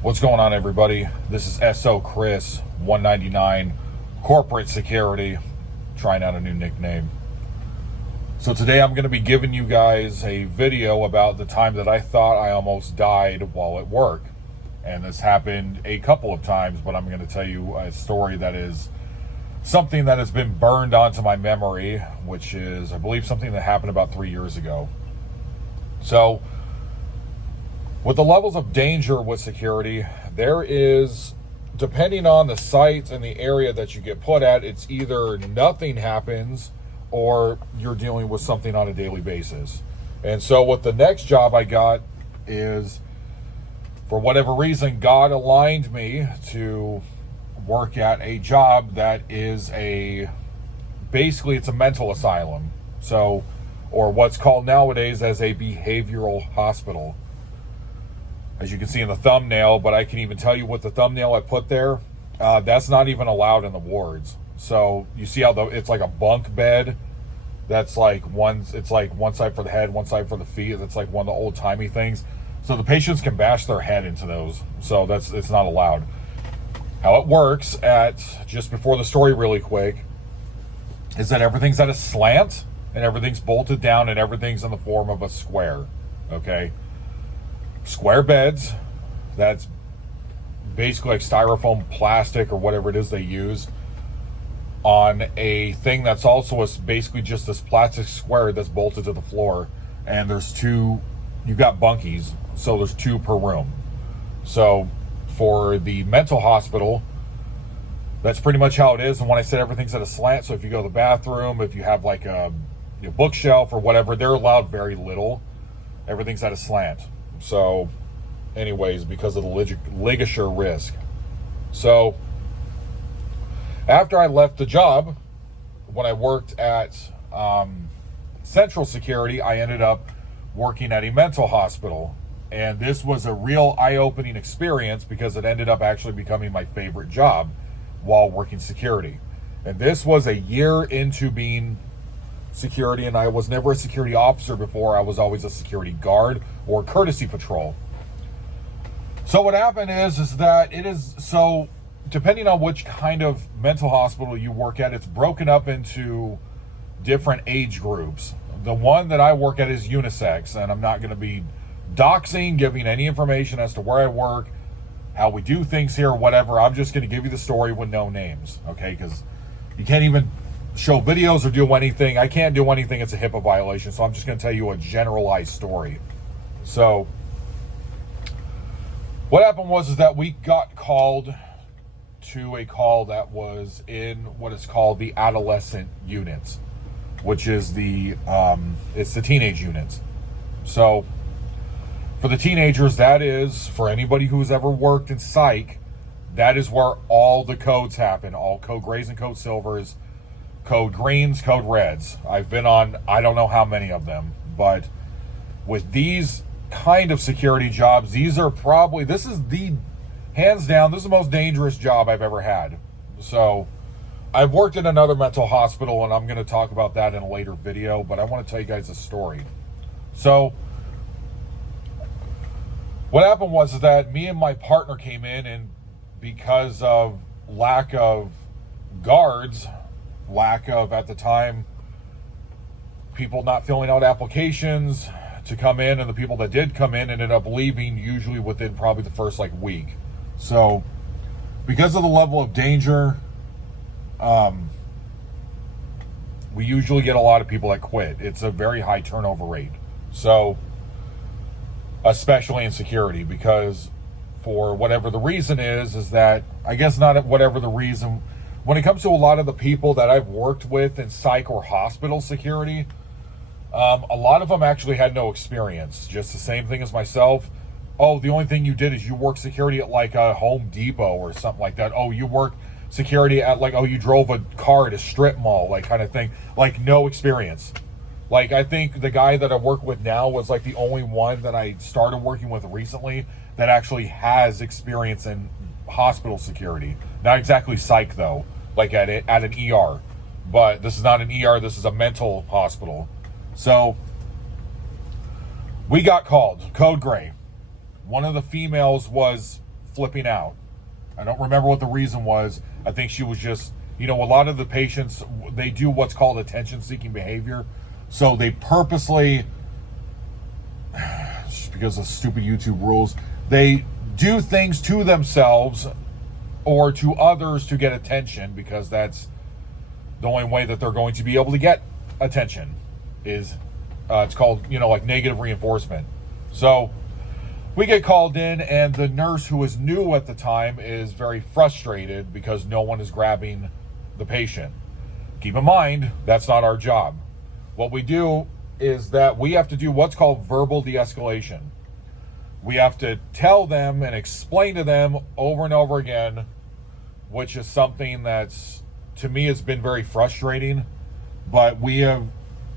What's going on, everybody? This is SO Chris 199 Corporate Security, trying out a new nickname. So today I'm going to be giving you guys a video about the time that I thought I almost died while at work. And this happened a couple of times, but I'm going to tell you a story that is something that has been burned onto my memory, which is, I believe, something that happened about 3 years ago. So with the levels of danger with security, there is, depending on the site and the area that you get put at, it's either nothing happens or you're dealing with something on a daily basis. And so with the next job I got is, for whatever reason, God aligned me to work at a job that is basically it's a mental asylum. So, or what's called nowadays as a behavioral hospital. As you can see in the thumbnail, but I can even tell you what the thumbnail I put there, that's not even allowed in the wards. So you see how it's like a bunk bed. It's like one side for the head, one side for the feet. That's like one of the old timey things. So the patients can bash their head into those. So it's not allowed. How it works just before the story really quick, is that everything's at a slant and everything's bolted down and everything's in the form of a square. Okay. Square beds, that's basically like styrofoam plastic or whatever it is they use on a thing that's also basically just this plastic square that's bolted to the floor. And you've got bunkies, so there's two per room. So for the mental hospital, that's pretty much how it is. And when I said everything's at a slant, so if you go to the bathroom, if you have like a bookshelf or whatever, they're allowed very little. Everything's at a slant. So anyways, because of the ligature risk. So after I left the job, when I worked at Central Security, I ended up working at a mental hospital. And this was a real eye-opening experience because it ended up actually becoming my favorite job while working security. And this was a year into being security, and I was never a security officer before. I was always a security guard or courtesy patrol. So what happened is that so depending on which kind of mental hospital you work at, it's broken up into different age groups. The one that I work at is unisex, and I'm not going to be doxing, giving any information as to where I work, how we do things here, whatever. I'm just going to give you the story with no names, okay? Because you can't even show videos or do anything. I can't do anything. It's a HIPAA violation. So I'm just going to tell you a generalized story. So what happened was that we got called to a call that was in what is called the adolescent units, which is it's the teenage units. So for the teenagers, that is, for anybody who's ever worked in psych, that is where all the codes happen. All code grays and code silvers, code greens, code reds. I've been on, I don't know how many of them, but with these kind of security jobs, this is the, hands down, this is the most dangerous job I've ever had. So I've worked in another mental hospital, and I'm going to talk about that in a later video, but I want to tell you guys a story. So what happened was that me and my partner came in, and because of lack of guards, lack of, at the time, people not filling out applications to come in, and the people that did come in ended up leaving usually within probably the first week. So because of the level of danger, we usually get a lot of people that quit. It's a very high turnover rate. So especially in security, because for whatever the reason is that, I guess not whatever the reason, when it comes to a lot of the people that I've worked with in psych or hospital security, a lot of them actually had no experience. Just the same thing as myself. Oh, the only thing you did is you worked security at like a Home Depot or something like that. Oh, you worked security at you drove a car at a strip mall, kind of thing. No experience. I think the guy that I work with now was the only one that I started working with recently that actually has experience in hospital security. Not exactly psych though, at an ER. But this is not an ER, this is a mental hospital. So we got called, code gray. One of the females was flipping out. I don't remember what the reason was. I think she was just, a lot of the patients, they do what's called attention-seeking behavior. So they purposely, just because of stupid YouTube rules, they do things to themselves or to others to get attention, because that's the only way that they're going to be able to get attention is, it's called, like negative reinforcement. So we get called in, and the nurse, who was new at the time, is very frustrated because no one is grabbing the patient. Keep in mind, that's not our job. What we do is that we have to do what's called verbal de-escalation. We have to tell them and explain to them over and over again, which is something that's, to me, has been very frustrating. But we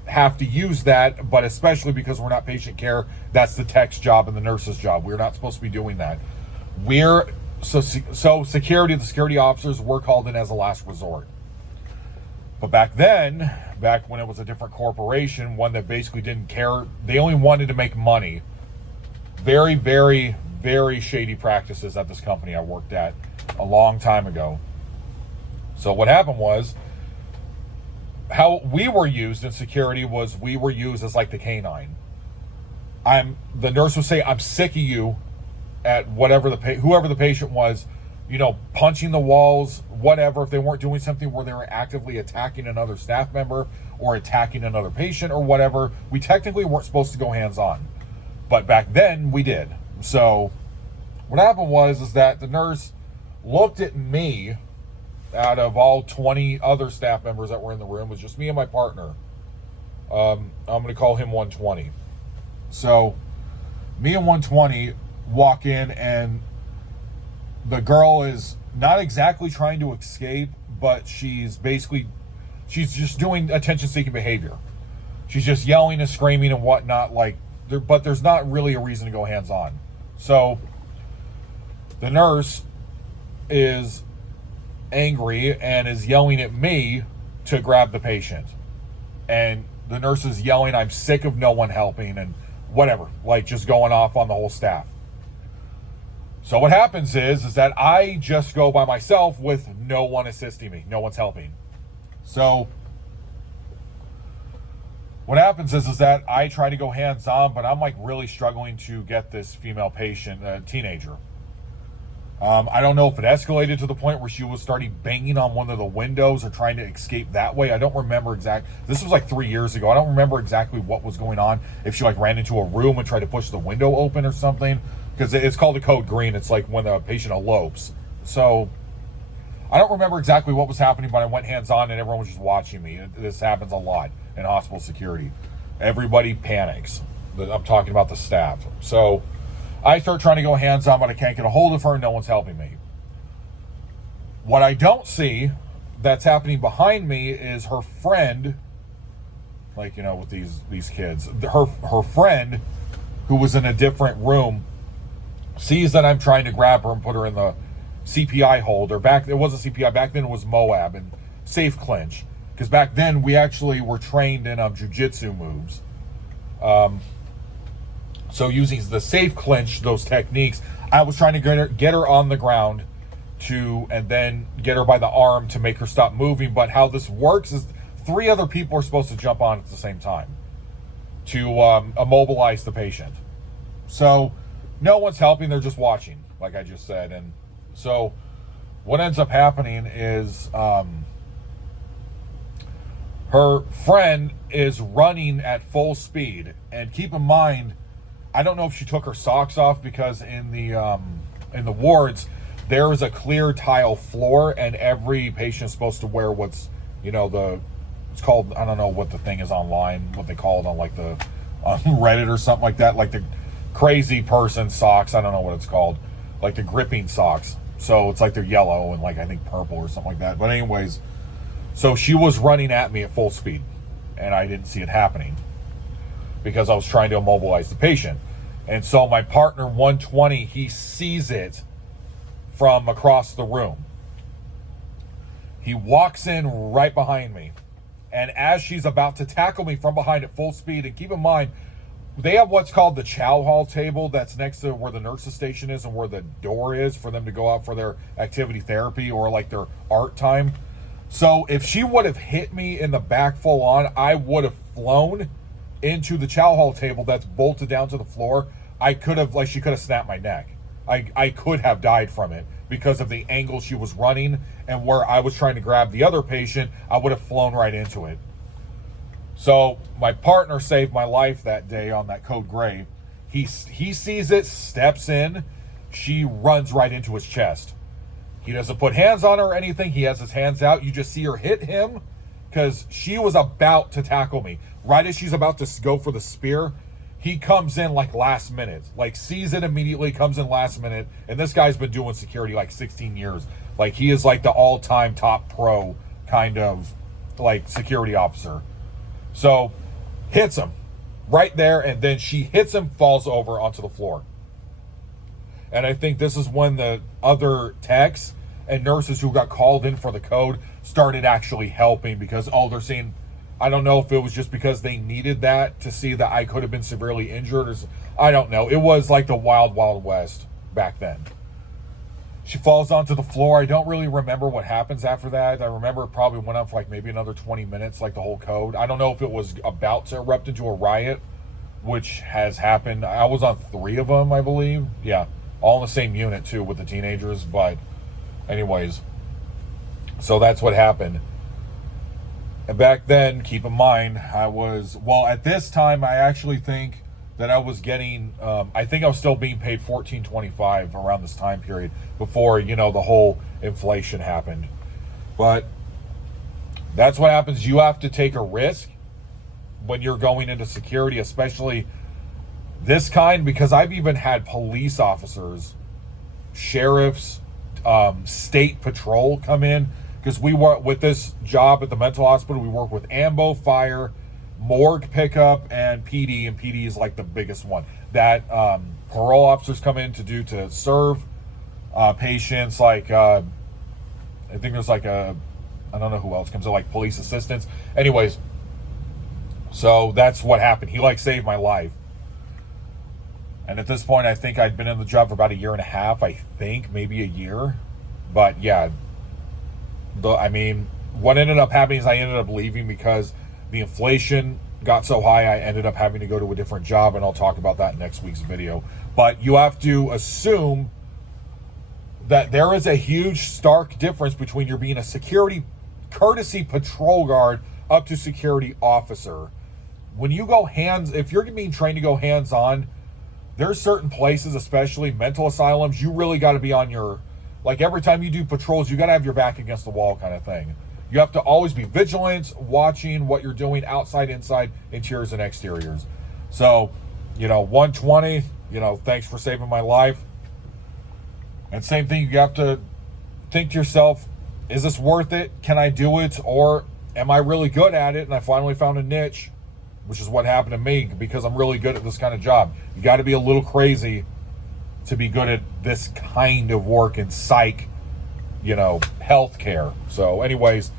have to use that, but especially because we're not patient care, that's the tech's job and the nurse's job. We're not supposed to be doing that. So security, the security officers were called in as a last resort. But back when it was a different corporation, one that basically didn't care, they only wanted to make money. Very, very, very shady practices at this company I worked at a long time ago. So what happened was, how we were used in security was we were used as like the canine. The nurse would say, "I'm sick of you," at whoever the patient was, punching the walls, whatever. If they weren't doing something where they were actively attacking another staff member or attacking another patient or whatever, we technically weren't supposed to go hands-on. But back then we did. So what happened was that the nurse looked at me. Out of all 20 other staff members that were in the room, it was just me and my partner. I'm going to call him 120. So me and 120 walk in, and the girl is not exactly trying to escape, but she's just doing attention-seeking behavior. She's just yelling and screaming and whatnot, but there's not really a reason to go hands-on. So the nurse is angry and is yelling at me to grab the patient. And the nurse is yelling, "I'm sick of no one helping," and whatever, just going off on the whole staff. So what happens is that I just go by myself with no one assisting me. No one's helping. So what happens is that I try to go hands-on, but I'm really struggling to get this female patient, a teenager. I don't know if it escalated to the point where she was starting banging on one of the windows or trying to escape that way. I don't remember this was 3 years ago. I don't remember exactly what was going on. If she ran into a room and tried to push the window open or something, because it's called a code green. It's when the patient elopes. So I don't remember exactly what was happening, but I went hands-on and everyone was just watching me. This happens a lot in hospital security. Everybody panics. I'm talking about the staff. So I start trying to go hands-on, but I can't get a hold of her, and no one's helping me. What I don't see that's happening behind me is her friend, with these kids. Her friend, who was in a different room, sees that I'm trying to grab her and put her in the CPI hold. It wasn't CPI, back then it was Moab and safe clinch. Because back then we actually were trained in jiu-jitsu moves. So using the safe clinch, those techniques, I was trying to get her on the ground and then get her by the arm to make her stop moving. But how this works is 3 other people are supposed to jump on at the same time to immobilize the patient. So no one's helping, they're just watching, like I just said. And so what ends up happening is her friend is running at full speed. And keep in mind, I don't know if she took her socks off, because in the wards there is a clear tile floor, and every patient is supposed to wear what's it's called, I don't know what the thing is online, what they call it on Reddit or something like that, the crazy person socks. I don't know what it's called, the gripping socks. So it's they're yellow and I think purple or something like that. But anyways, so she was running at me at full speed, and I didn't see it happening, because I was trying to immobilize the patient. And so my partner, 120, he sees it from across the room. He walks in right behind me. And as she's about to tackle me from behind at full speed, and keep in mind, they have what's called the chow hall table that's next to where the nurse's station is and where the door is for them to go out for their activity therapy or like their art time. So if she would have hit me in the back full on, I would have flown into the chow hall table that's bolted down to the floor. I could have, like, she could have snapped my neck. I could have died from it because of the angle she was running and where I was trying to grab the other patient. I would have flown right into it. So my partner saved my life that day on that code gray. He sees it, steps in. She runs right into his chest. He doesn't put hands on her or anything. He has his hands out. You just see her hit him because she was about to tackle me. Right as she's about to go for the spear, he comes in like last minute, like sees it immediately, comes in last minute. And this guy's been doing security like 16 years. Like he is like the all-time top pro kind of like security officer. So hits him right there. And then she hits him, falls over onto the floor. And I think this is when the other techs and nurses who got called in for the code started actually helping because, they're seeing, I don't know if it was just because they needed that to see that I could have been severely injured. Or, I don't know. It was like the wild, wild west back then. She falls onto the floor. I don't really remember what happens after that. I remember it probably went on for like maybe another 20 minutes, like the whole code. I don't know if it was about to erupt into a riot, which has happened. I was on 3 of them, I believe. Yeah. All in the same unit, too, with the teenagers. But anyways, so that's what happened. And back then, keep in mind, at this time, I actually think that I was getting, I think I was still being paid $14.25 around this time period before, the whole inflation happened. But that's what happens. You have to take a risk when you're going into security, especially this kind, because I've even had police officers, sheriffs, state patrol come in, because we work with this job at the mental hospital. We work with AMBO, fire, morgue pickup, and PD, and PD is like the biggest one that parole officers come in to serve patients. Like I think there's like I don't know who else comes in, like police assistants. Anyways, so that's what happened. He saved my life. And at this point, I think I'd been in the job for about 1.5 years. I think maybe a year. But yeah, what ended up happening is I ended up leaving because the inflation got so high, I ended up having to go to a different job, and I'll talk about that in next week's video. But you have to assume that there is a huge, stark difference between you being a security courtesy patrol guard up to security officer. When you go if you're being trained to go hands-on, there's certain places, especially mental asylums, you really got to be on your, every time you do patrols, you got to have your back against the wall kind of thing. You have to always be vigilant, watching what you're doing outside, inside, interiors, and exteriors. So, 120, thanks for saving my life. And same thing, you have to think to yourself, is this worth it? Can I do it? Or am I really good at it? And I finally found a niche, which is what happened to me because I'm really good at this kind of job. You got to be a little crazy to be good at this kind of work in psych, healthcare. So anyways,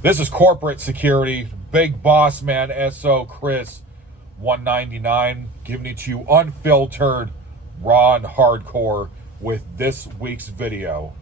this is corporate security. Big boss man, SO Chris 199, giving it to you unfiltered, raw, and hardcore with this week's video.